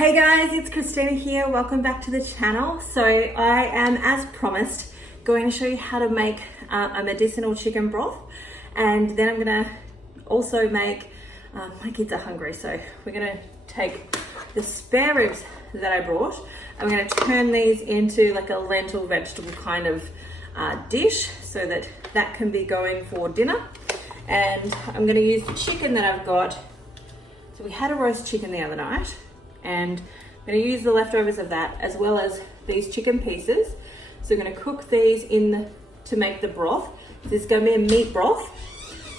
Hey guys, it's Christina here. Welcome back to the channel. So I am, as promised, going to show you how to make a medicinal chicken broth, and then I'm going to also make, my kids are hungry, so we're going to take the spare ribs that I brought and we're going to turn these into like a lentil vegetable kind of dish so that that can be going for dinner. And I'm going to use the chicken that I've got. So we had a roast chicken the other night, and I'm going to use the leftovers of that as well as these chicken pieces. So we're going to cook these in to make the broth. This is going to be a meat broth.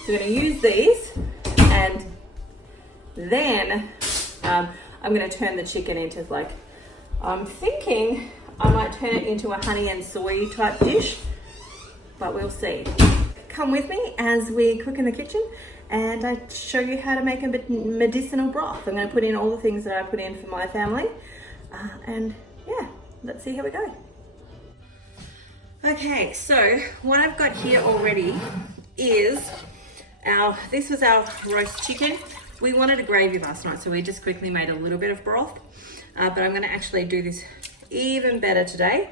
So we're going to use these, and then I'm going to turn the chicken into, like, I'm thinking I might turn it into a honey and soy type dish, but we'll see. Come with me as we cook in the kitchen and I show you how to make a medicinal broth. I'm going to put in all the things that I put in for my family, and yeah, let's see how we go. Okay, so what I've got here already is this was our roast chicken. We wanted a gravy last night, so we just quickly made a little bit of broth, but I'm going to actually do this even better today.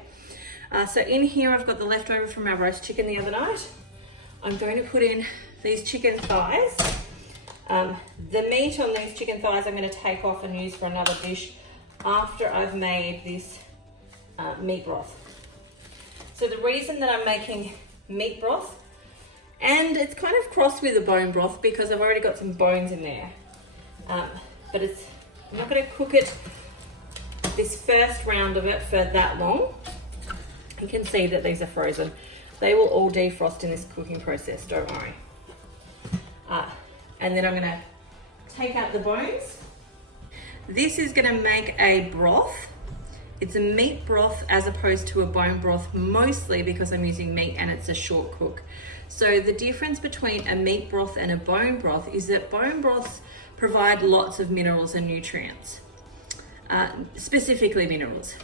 So in here I've got the leftover from our roast chicken the other night. I'm going to put in these chicken thighs. The meat on these chicken thighs I'm going to take off and use for another dish after I've made this meat broth. So the reason that I'm making meat broth, and it's kind of crossed with a bone broth because I've already got some bones in there, but I'm not going to cook it this first round of it for that long. You can see that these are frozen. They will all defrost in this cooking process, don't worry. And then I'm going to take out the bones. This is going to make a broth. It's a meat broth as opposed to a bone broth, mostly because I'm using meat and it's a short cook. So the difference between a meat broth and a bone broth is that bone broths provide lots of minerals and nutrients, specifically minerals.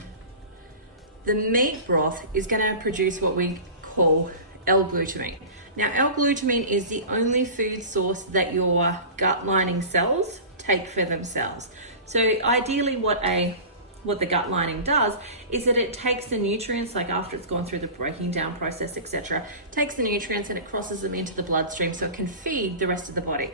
The meat broth is going to produce what we call L-glutamine. Now, L-glutamine is the only food source that your gut lining cells take for themselves. So ideally what the gut lining does is that it takes the nutrients, like after it's gone through the breaking down process, etc., takes the nutrients and it crosses them into the bloodstream so it can feed the rest of the body.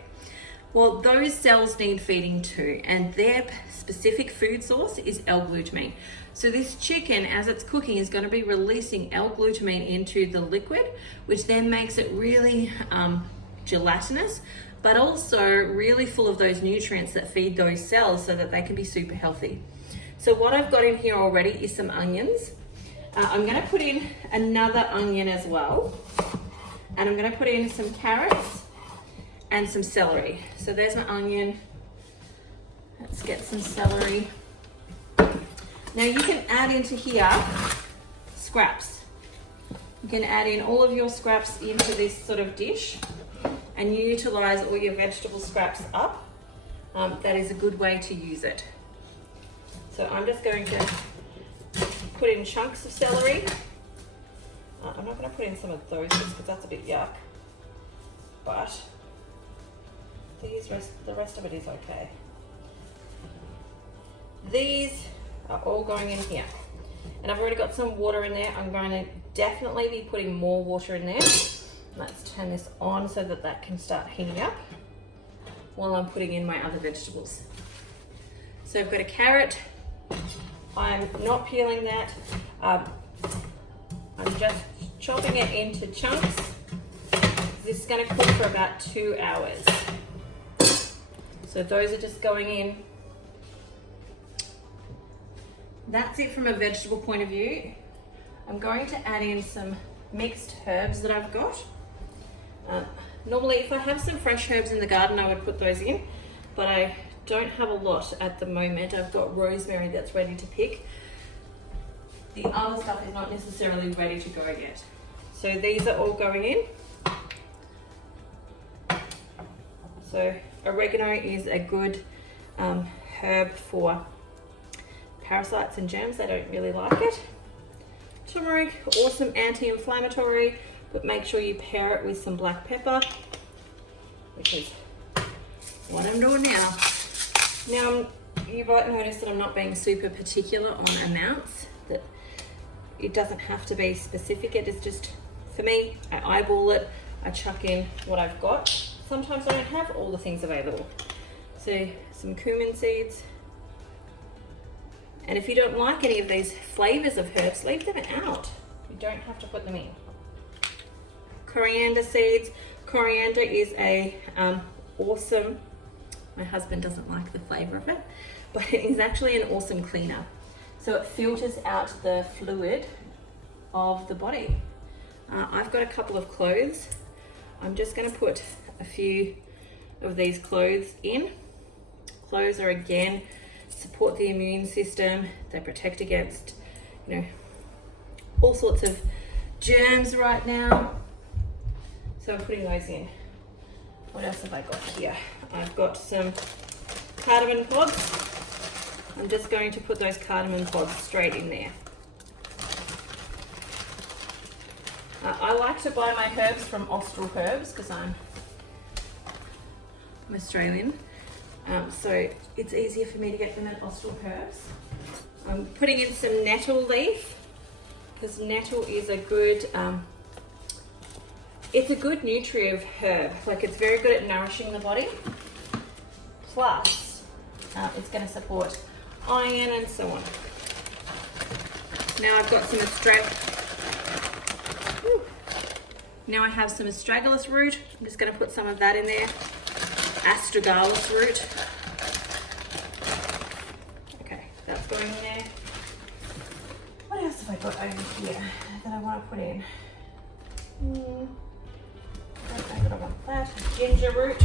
Well, those cells need feeding too, and their specific food source is L-glutamine. So this chicken, as it's cooking, is going to be releasing L-glutamine into the liquid, which then makes it really gelatinous, but also really full of those nutrients that feed those cells so that they can be super healthy. So what I've got in here already is some onions. I'm going to put in another onion as well, and I'm going to put in some carrots and some celery. So there's my onion. Let's get some celery. Now you can add into here scraps. You can add in all of your scraps into this sort of dish and utilize all your vegetable scraps up. That is a good way to use it. So I'm just going to put in chunks of celery. I'm not going to put in some of those because that's a bit yuck, but the rest of it is okay. These are all going in here, and I've already got some water in there. I'm going to definitely be putting more water in there. Let's turn this on so that that can start heating up while I'm putting in my other vegetables. So I've got a carrot. I'm not peeling that. I'm just chopping it into chunks. This is going to cook for about 2 hours. So those are just going in. That's it from a vegetable point of view. I'm going to add in some mixed herbs that I've got. Normally, if I have some fresh herbs in the garden, I would put those in, but I don't have a lot at the moment. I've got rosemary that's ready to pick. The other stuff is not necessarily ready to go yet. So these are all going in. So oregano is a good herb for parasites and germs. They don't really like it. Turmeric, awesome anti-inflammatory, but make sure you pair it with some black pepper, which is what I'm doing now. Now You might notice that I'm not being super particular on amounts, that it doesn't have to be specific. It is just, for me, I eyeball it, I chuck in what I've got. Sometimes I don't have all the things available. So some cumin seeds. And if you don't like any of these flavors of herbs, leave them out. You don't have to put them in. Coriander seeds. Coriander is a awesome, my husband doesn't like the flavor of it, but it is actually an awesome cleaner. So it filters out the fluid of the body. I've got a couple of cloves. I'm just going to put a few of these cloves in. Cloves are, again, support the immune system. They protect against, you know, all sorts of germs right now. So I'm putting those in. What else have I got here? I've got some cardamom pods. I'm just going to put those cardamom pods straight in there. I like to buy my herbs from Austral Herbs because I'm Australian. So it's easier for me to get them at Austral Herbs. I'm putting in some nettle leaf because nettle is a good, it's a good nutritive herb. Like, it's very good at nourishing the body. Plus, it's going to support iron and so on. Now I've got some Now I have some astragalus root. I'm just going to put some of that in there. Astragalus root. Okay, that's going in there. What else have I got over here that I want to put in? I don't know that I want that. Ginger root.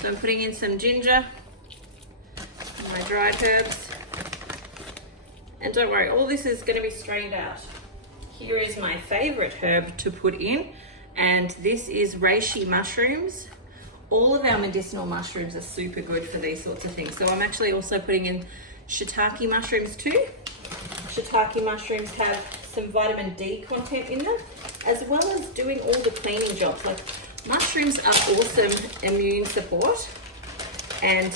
So I'm putting in some ginger, my dried herbs. And don't worry, all this is going to be strained out. Here is my favorite herb to put in, and this is reishi mushrooms. All of our medicinal mushrooms are super good for these sorts of things. So I'm actually also putting in shiitake mushrooms too. Shiitake mushrooms have some vitamin D content in them, as well as doing all the cleaning jobs. Like, mushrooms are awesome immune support and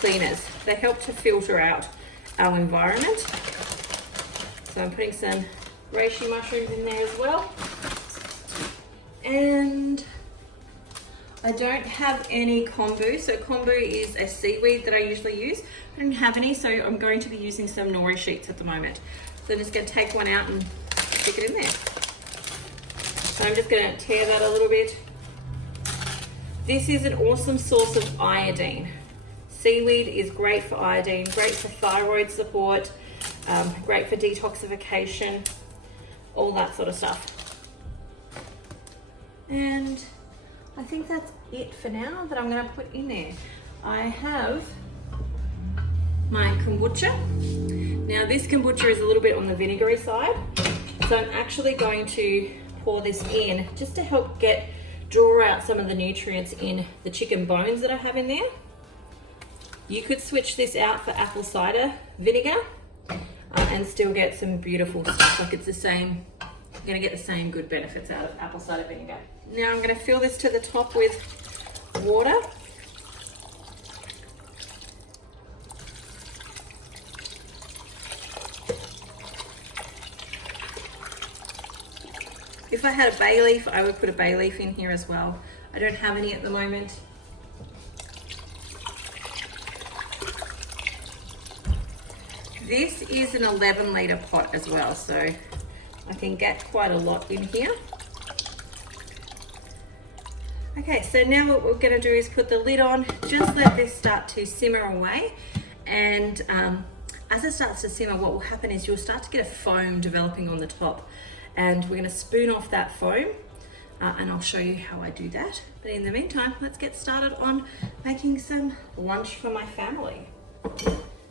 cleaners. They help to filter out our environment. So I'm putting some reishi mushrooms in there as well. And I don't have any kombu. So kombu is a seaweed that I usually use. I don't have any, so I'm going to be using some nori sheets at the moment. So I'm just going to take one out and stick it in there. So I'm just going to tear that a little bit. This is an awesome source of iodine. Seaweed is great for iodine, great for thyroid support, great for detoxification, all that sort of stuff. And I think that's it for now that I'm going to put in there. I have my kombucha. Now, this kombucha is a little bit on the vinegary side, so I'm actually going to pour this in just to help draw out some of the nutrients in the chicken bones that I have in there. You could switch this out for apple cider vinegar and still get some beautiful stuff. Like, it's the same, you're gonna get the same good benefits out of apple cider vinegar. Now I'm gonna fill this to the top with water. If I had a bay leaf, I would put a bay leaf in here as well. I don't have any at the moment. This is an 11-litre pot as well, so I can get quite a lot in here. Okay, so now what we're gonna do is put the lid on, just let this start to simmer away, and as it starts to simmer, what will happen is you'll start to get a foam developing on the top, and we're gonna spoon off that foam, and I'll show you how I do that. But in the meantime, let's get started on making some lunch for my family.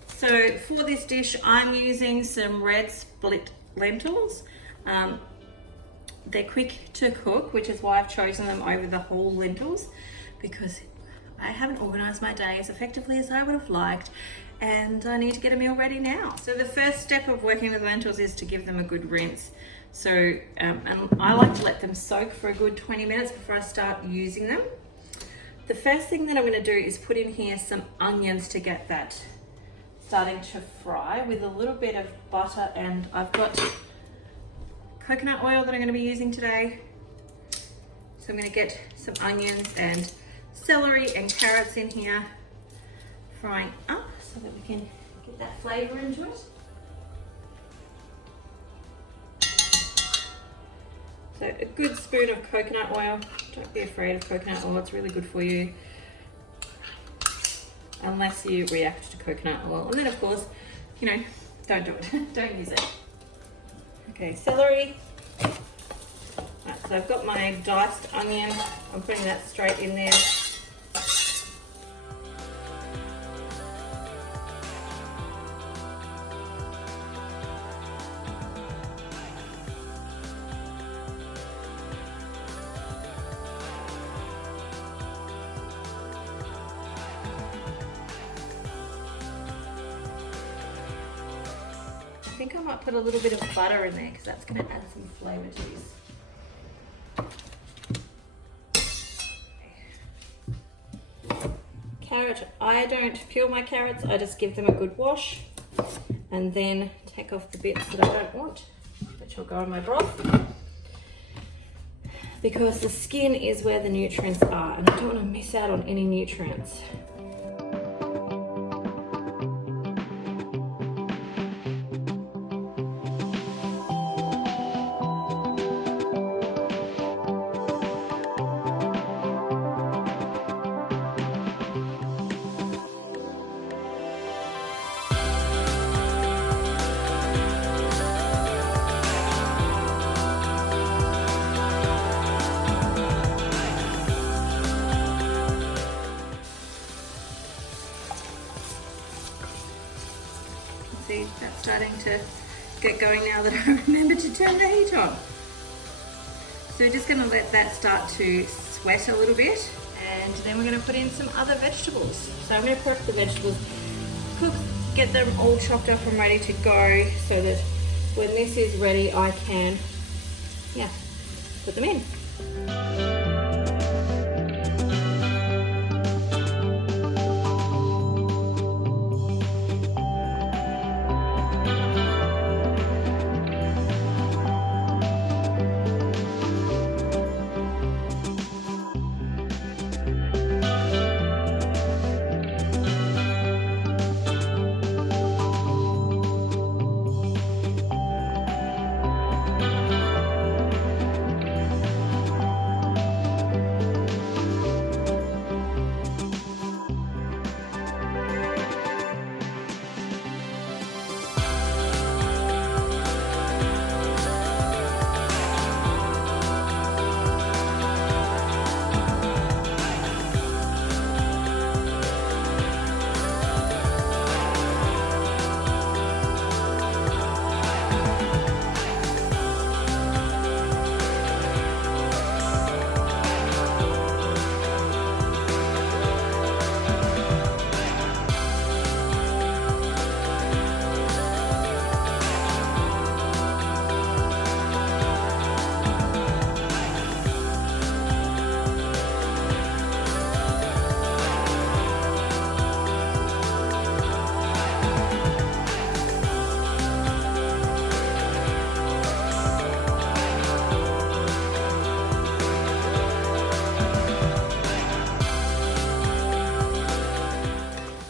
So for this dish, I'm using some red split lentils. They're quick to cook, which is why I've chosen them over the whole lentils, because I haven't organized my day as effectively as I would have liked, and I need to get a meal ready now. So the first step of working with lentils is to give them a good rinse. So, and I like to let them soak for a good 20 minutes before I start using them. The first thing that I'm going to do is put in here some onions to get that starting to fry with a little bit of butter, and I've got coconut oil that I'm going to be using today. So I'm going to get some onions and celery and carrots in here frying up so that we can get that flavour into it. So a good spoon of coconut oil. Don't be afraid of coconut oil, it's really good for you. Unless you react to coconut oil. And then of course, you know, don't do it, don't use it. Okay, celery. Right, so I've got my diced onion. I'm putting that straight in there. I think I might put a little bit of butter in there because that's going to add some flavour to this. Carrot, I don't peel my carrots, I just give them a good wash and then take off the bits that I don't want, which will go in my broth. Because the skin is where the nutrients are and I don't want to miss out on any nutrients. See, that's starting to get going now that I remember to turn the heat on. So we're just going to let that start to sweat a little bit, and then we're going to put in some other vegetables. So I'm going to prep the vegetables, cook, get them all chopped up and ready to go, so that when this is ready I can, put them in.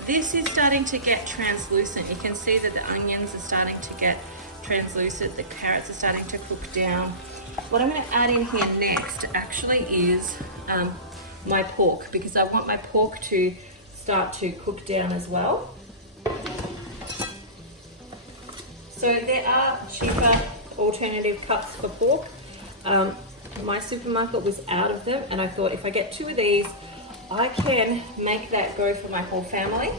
This is starting to get translucent. You can see that the onions are starting to get translucent, the carrots are starting to cook down. What I'm going to add in here next actually is my pork, because I want my pork to start to cook down as well. So there are cheaper alternative cuts for pork. My supermarket was out of them, and I thought if I get 2 of these, I can make that go for my whole family.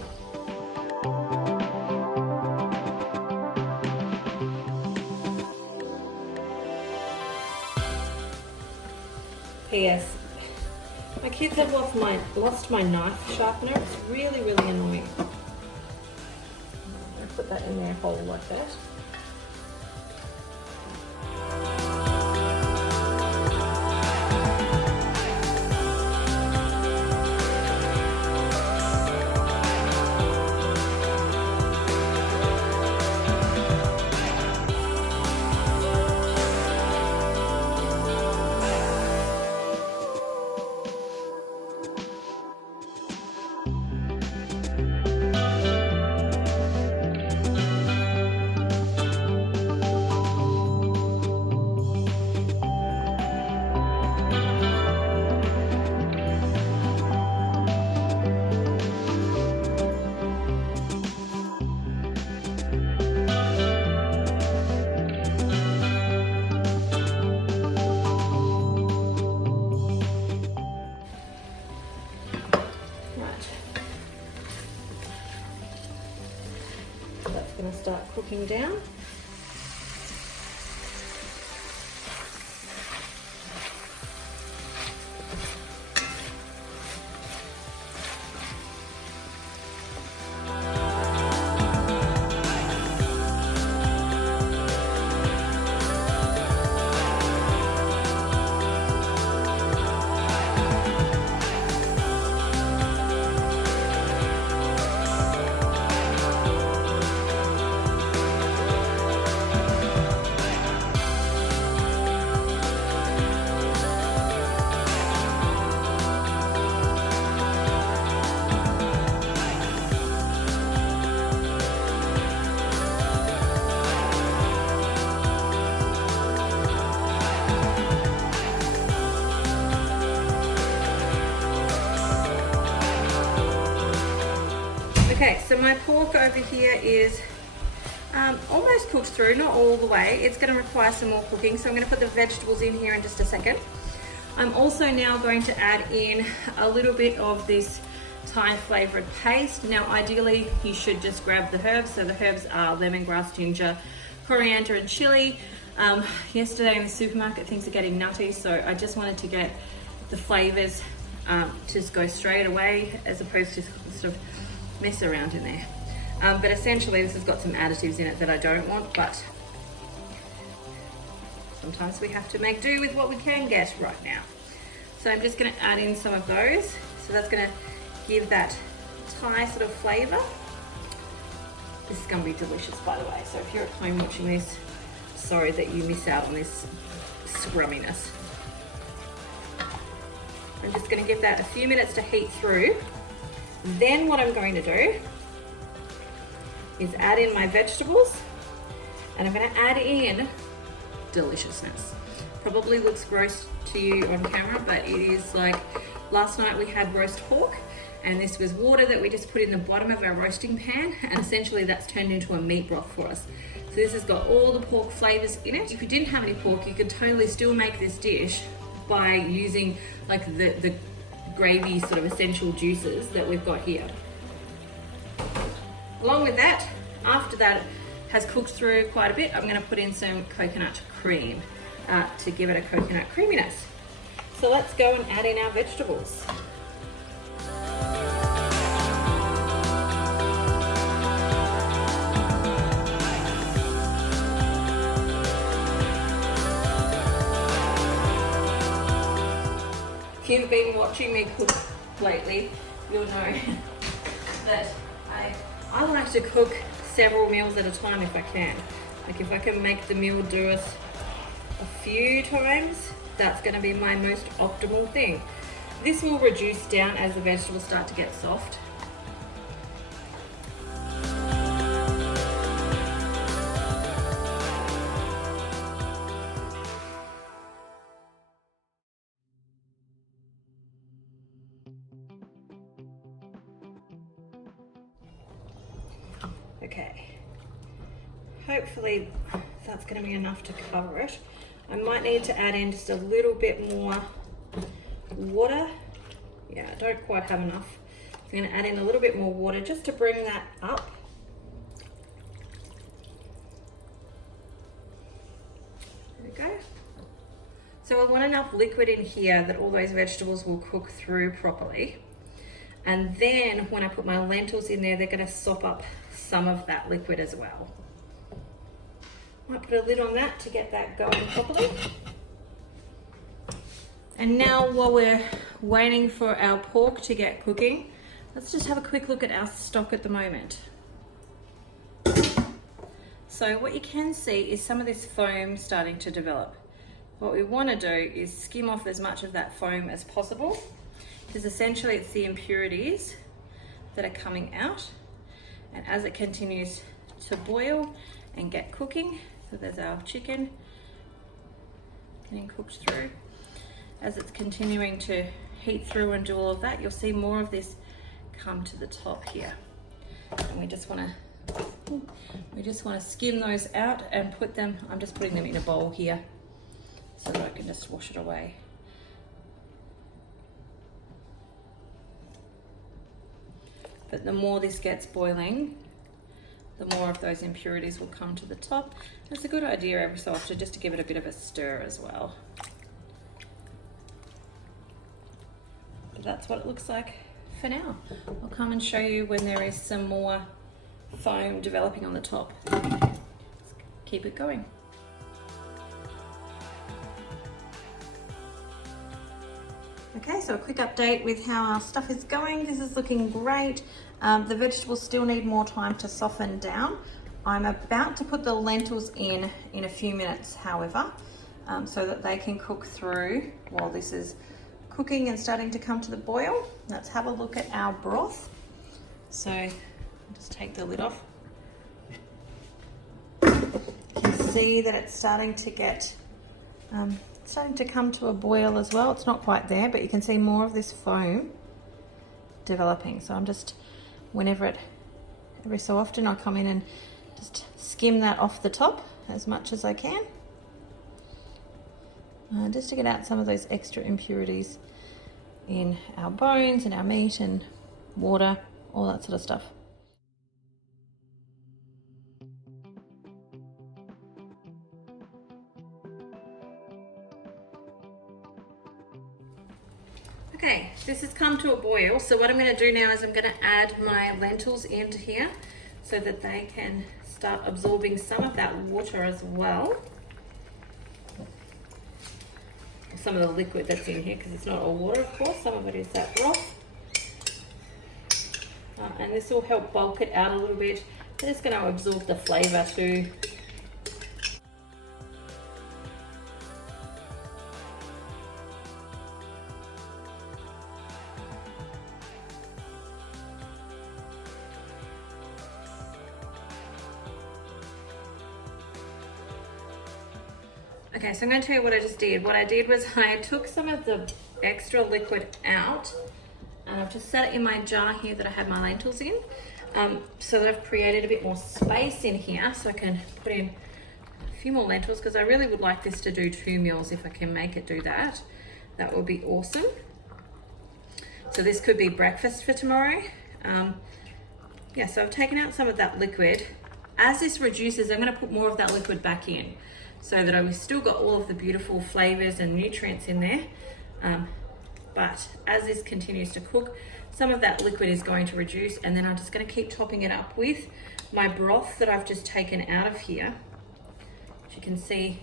P.S. My kids have lost my knife sharpener. It's really, really annoying. I'm going to put that in there whole like that. going to start cooking down. Okay, so my pork over here is almost cooked through, not all the way. It's going to require some more cooking, so I'm going to put the vegetables in here in just a second. I'm also now going to add in a little bit of this Thai flavored paste. Now ideally you should just grab the herbs. So the herbs are lemongrass, ginger, coriander and chili. Yesterday in the supermarket things are getting nutty, so I just wanted to get the flavors just go straight away as opposed to sort of mess around in there. But essentially this has got some additives in it that I don't want, but sometimes we have to make do with what we can get right now. So I'm just going to add in some of those. So that's going to give that Thai sort of flavour. This is going to be delicious, by the way. So if you're at home watching this, sorry that you miss out on this scrumminess. I'm just going to give that a few minutes to heat through. Then what I'm going to do is add in my vegetables, and I'm going to add in deliciousness. Probably looks gross to you on camera, but it is like last night we had roast pork, and this was water that we just put in the bottom of our roasting pan, and essentially that's turned into a meat broth for us. So this has got all the pork flavors in it. If you didn't have any pork, you could totally still make this dish by using like the gravy sort of essential juices that we've got here. Along with that, after that has cooked through quite a bit, I'm going to put in some coconut cream to give it a coconut creaminess. So let's go and add in our vegetables. If you've been watching me cook lately, you'll know that I like to cook several meals at a time if I can. Like if I can make the meal do us a few times, that's going to be my most optimal thing. This will reduce down as the vegetables start to get soft. Okay, hopefully that's going to be enough to cover it. I might need to add in just a little bit more water. Yeah, I don't quite have enough. So I'm going to add in a little bit more water just to bring that up. There we go. So I want enough liquid in here that all those vegetables will cook through properly. And then when I put my lentils in there, they're going to sop up some of that liquid as well. Might put a lid on that to get that going properly. And now while we're waiting for our pork to get cooking, let's just have a quick look at our stock at the moment. So what you can see is some of this foam starting to develop. What we want to do is skim off as much of that foam as possible, because essentially it's the impurities that are coming out. And as it continues to boil and get cooking, so there's our chicken getting cooked through. As it's continuing to heat through and do all of that, you'll see more of this come to the top here. And we just want to skim those out and put them, I'm just putting them in a bowl here so that I can just wash it away. But the more this gets boiling, the more of those impurities will come to the top. It's a good idea every so often just to give it a bit of a stir as well. But that's what it looks like for now. I'll come and show you when there is some more foam developing on the top. Let's keep it going. Okay, so a quick update with how our stuff is going. This is looking great. The vegetables still need more time to soften down. I'm about to put the lentils in a few minutes, however, so that they can cook through while this is cooking and starting to come to the boil. Let's have a look at our broth. So I'll just take the lid off. You can see that it's starting to get starting to come to a boil as well. It's not quite there, but you can see more of this foam developing. So I'm just, every so often I come in and just skim that off the top as much as I can, just to get out some of those extra impurities in our bones and our meat and water, all that sort of stuff. Okay, this has come to a boil, so what I'm going to do now is I'm going to add my lentils into here so that they can start absorbing some of that water as well. Some of the liquid that's in here, because it's not all water, of course, some of it is that broth. And this will help bulk it out a little bit, but it's going to absorb the flavour too. Okay, so I'm going to tell you what I just did. What I did was I took some of the extra liquid out and I've just set it in my jar here that I had my lentils in, so that I've created a bit more space in here so I can put in a few more lentils, because I really would like this to do 2 meals if I can make it do that. That would be awesome. So this could be breakfast for tomorrow. Yeah, so I've taken out some of that liquid. As this reduces, I'm going to put more of that liquid back in, so that I've still got all of the beautiful flavors and nutrients in there. But as this continues to cook, some of that liquid is going to reduce, and then I'm just going to keep topping it up with my broth that I've just taken out of here. As you can see,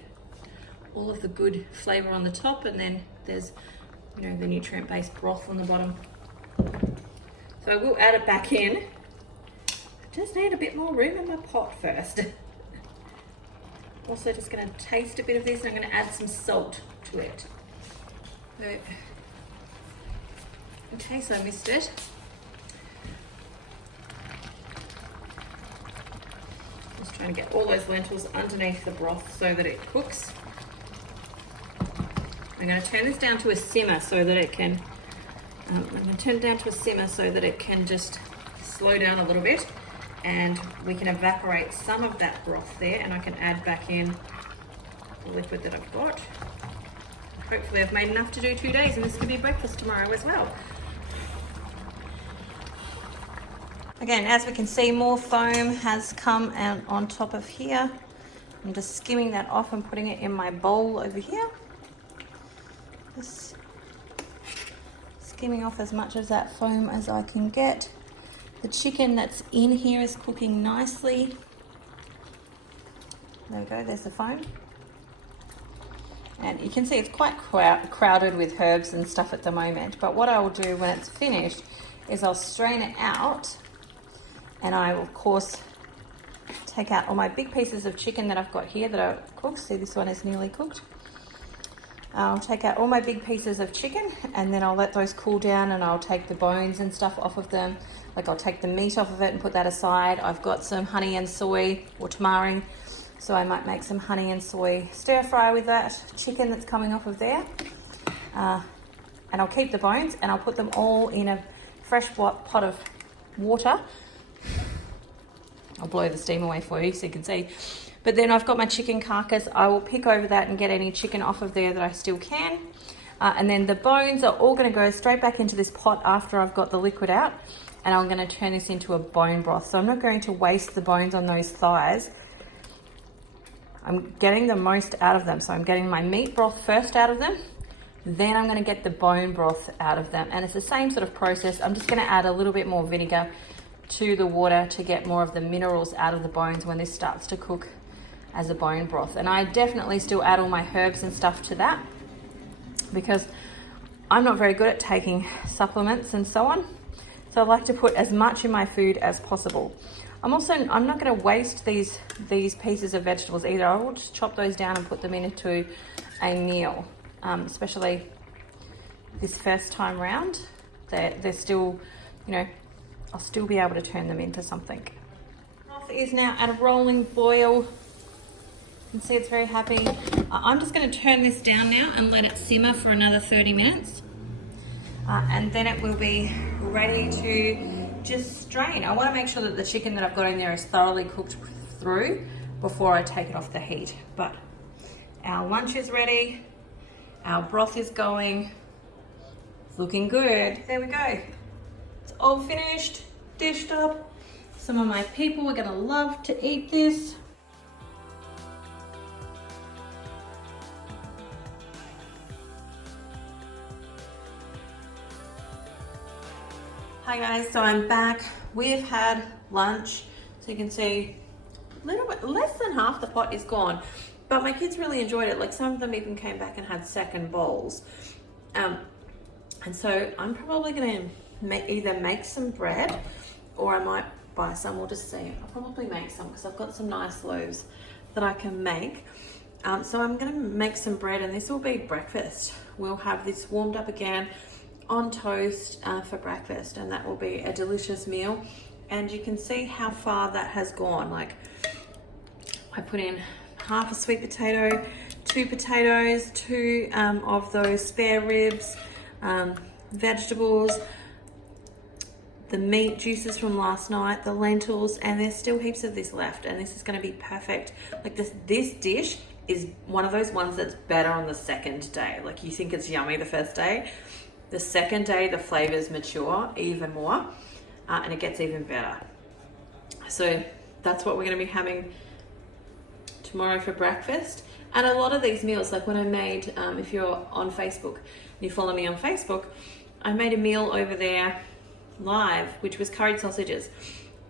all of the good flavor on the top, and then there's, you know, the nutrient-based broth on the bottom. So I will add it back in. I just need a bit more room in my pot first. Also just going to taste a bit of this, and I'm going to add some salt to it. So, in case I missed it, just trying to get all those lentils underneath the broth so that it cooks. I'm going to turn this down to a simmer so that it can, just slow down a little bit, and we can evaporate some of that broth there, and I can add back in the liquid that I've got. Hopefully I've made enough to do 2 days, and this can be breakfast tomorrow as well. Again, as we can see, more foam has come out on top of here. I'm just skimming that off and putting it in my bowl over here. Just skimming off as much of that foam as I can get. The chicken that's in here is cooking nicely. There we go, there's the foam. And you can see it's quite crowded with herbs and stuff at the moment. But what I will do when it's finished is I'll strain it out, and I will, of course, take out all my big pieces of chicken that I've got here that are cooked. See, this one is nearly cooked. I'll take out all my big pieces of chicken, and then I'll let those cool down, and I'll take the bones and stuff off of them. Like, I'll take the meat off of it and put that aside. I've got some honey and soy, or tamarin, so I might make some honey and soy stir fry with that chicken that's coming off of there. And I'll keep the bones, and I'll put them all in a fresh pot of water. I'll blow the steam away for you so you can see. But then I've got my chicken carcass. I will pick over that and get any chicken off of there that I still can. And then the bones are all going to go straight back into this pot after I've got the liquid out. and I'm going to turn this into a bone broth. So I'm not going to waste the bones on those thighs. I'm getting the most out of them. So I'm getting my meat broth first out of them, then I'm going to get the bone broth out of them. And it's the same sort of process. I'm just going to add a little bit more vinegar to the water to get more of the minerals out of the bones when this starts to cook as a bone broth. And I definitely still add all my herbs and stuff to that, because I'm not very good at taking supplements and so on. So I like to put as much in my food as possible. I'm not going to waste these pieces of vegetables either. I will just chop those down and put them into a meal, especially this first time round. They're still, you know, I'll still be able to turn them into something. Broth is now at a rolling boil. You can see it's very happy. I'm just going to turn this down now and let it simmer for another 30 minutes. And then it will be ready to just strain. I want to make sure that the chicken that I've got in there is thoroughly cooked through before I take it off the heat. But our lunch is ready. Our broth is going. It's looking good. There we go. It's all finished, dished up. Some of my people are going to love to eat this. Hi guys, so I'm back. We've had lunch, so you can see a little bit less than half the pot is gone, but my kids really enjoyed it. Like, some of them even came back and had second bowls. And so I'm probably going to either make some bread, or I might buy some. We'll just see. I'll probably make some because I've got some nice loaves that I can make. So I'm going to make some bread, and this will be breakfast. We'll have this warmed up again on toast for breakfast, and that will be a delicious meal. And you can see how far that has gone. Like, I put in half a sweet potato, 2 potatoes, 2 of those spare ribs, vegetables, the meat juices from last night, the lentils, and there's still heaps of this left, and this is going to be perfect. Like, this dish is one of those ones that's better on the second day. Like, you think it's yummy the first day, the second day the flavors mature even more, and it gets even better. So that's what we're going to be having tomorrow for breakfast. And a lot of these meals, like when I made, if you're on Facebook, you follow me on Facebook, I made a meal over there live, which was curried sausages.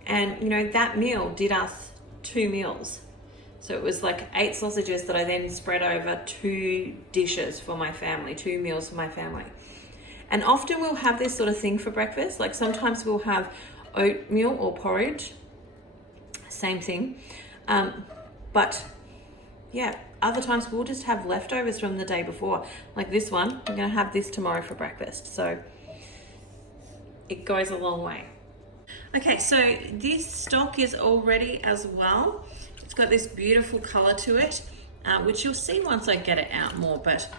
And you know, that meal did us 2 meals. So it was like 8 sausages that I then spread over 2 dishes for my family, 2 meals for my family. And often we'll have this sort of thing for breakfast. Like, sometimes we'll have oatmeal or porridge, same thing. But yeah, other times we'll just have leftovers from the day before. Like this one, I'm gonna have this tomorrow for breakfast. So it goes a long way. Okay, so this stock is all ready as well. It's got this beautiful color to it, which you'll see once I get it out more, but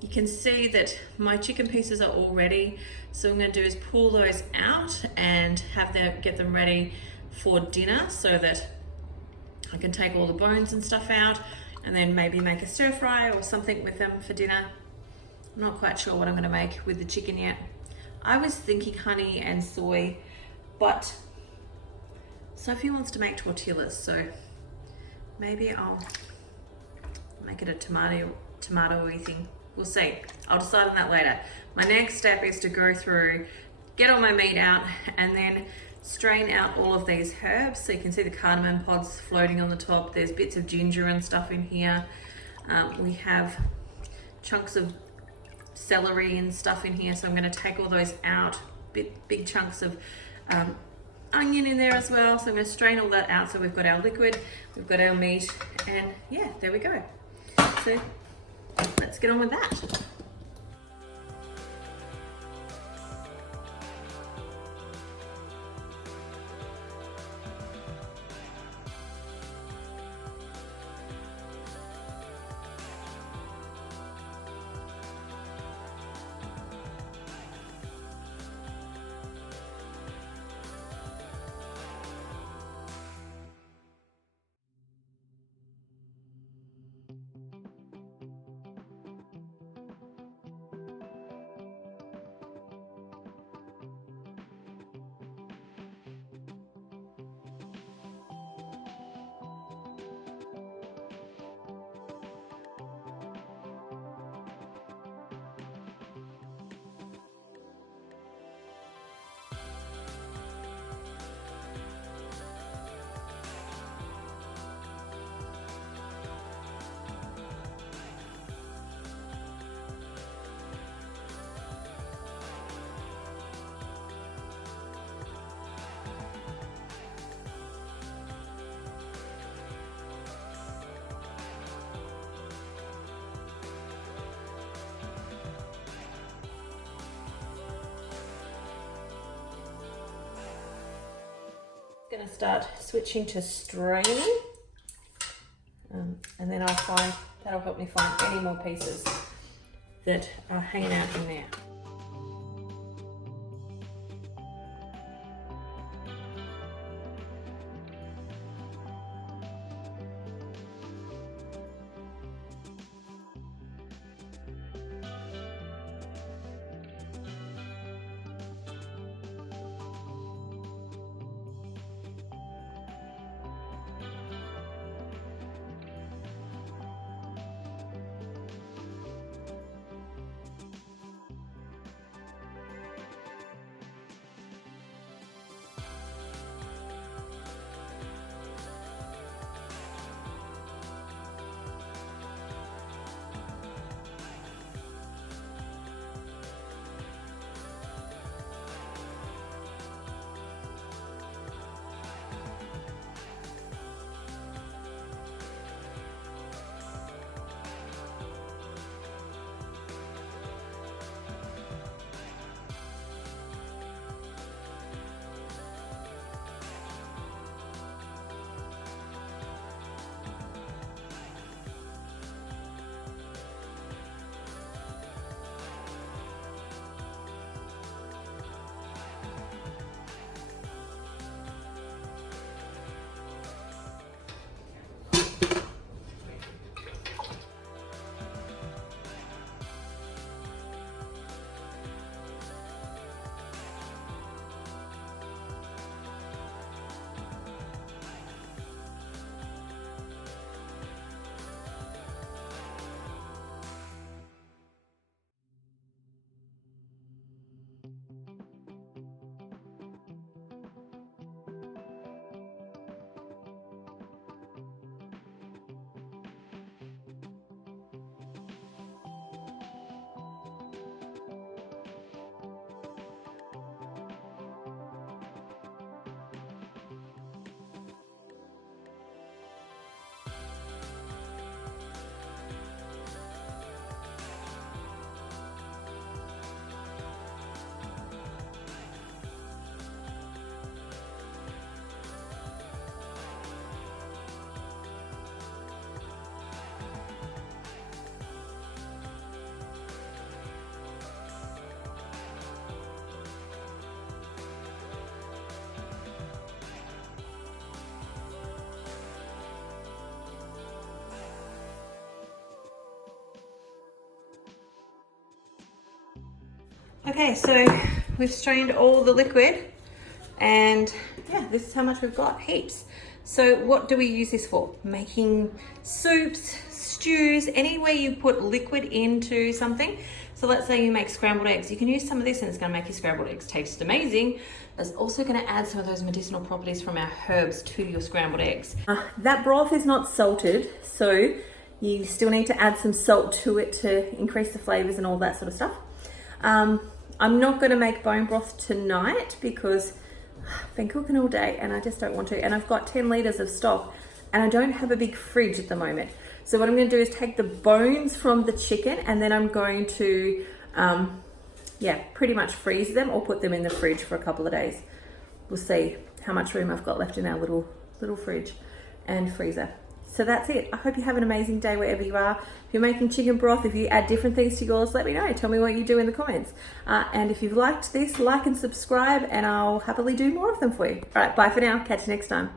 you can see that my chicken pieces are all ready. So what I'm going to do is pull those out and get them ready for dinner, so that I can take all the bones and stuff out, and then maybe make a stir fry or something with them for dinner. I'm not quite sure what I'm going to make with the chicken yet. I was thinking honey and soy, but Sophie wants to make tortillas, so maybe I'll make it a tomato-y thing. We'll see. I'll decide on that later. My next step is to go through, get all my meat out, and then strain out all of these herbs. So you can see the cardamom pods floating on the top. There's bits of ginger and stuff in here. We have chunks of celery and stuff in here, so I'm going to take all those out. Big chunks of onion in there as well. So I'm going to strain all that out. So we've got our liquid, we've got our meat, and yeah, there we go. So let's get on with that. Going to start switching to straining, and then that'll help me find any more pieces that are hanging out in there. Okay, so we've strained all the liquid, and yeah, this is how much we've got, heaps. So what do we use this for? Making soups, stews, anywhere you put liquid into something. So let's say you make scrambled eggs. You can use some of this and it's gonna make your scrambled eggs taste amazing. It's also gonna add some of those medicinal properties from our herbs to your scrambled eggs. That broth is not salted, so you still need to add some salt to it to increase the flavors and all that sort of stuff. I'm not going to make bone broth tonight because I've been cooking all day and I just don't want to. And I've got 10 litres of stock and I don't have a big fridge at the moment. So what I'm going to do is take the bones from the chicken and then I'm going to, pretty much freeze them or put them in the fridge for a couple of days. We'll see how much room I've got left in our little fridge and freezer. So that's it. I hope you have an amazing day wherever you are. If you're making chicken broth, if you add different things to yours, let me know. Tell me what you do in the comments. And if you've liked this, like and subscribe, and I'll happily do more of them for you. All right, bye for now. Catch you next time.